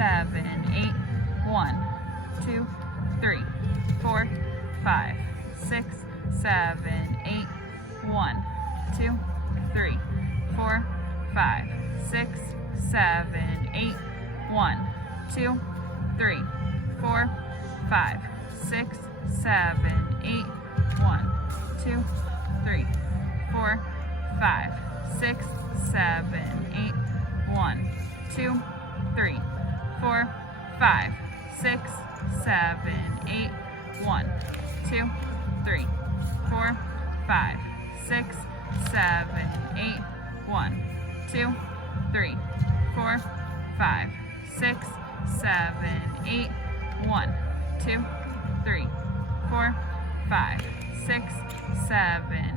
7, 8. 1, 2, 3, 4, 5, 6, 7, 8. 1, 2, 3, 4, 5, 6, 7, 8. 1, 2, 3, 4, 5, 6, 7, 8. 1, 2, 3, 4, 5, 6, 7, 8. 1, 2, 3, 4, 5, 6, 7, 8. 1, 2, 3, 4, 5, 6, 7, 8. 1, 2, 3, 4, 5, 6, 7, 8. 1, 2, 3, 4, 5, 6, 7,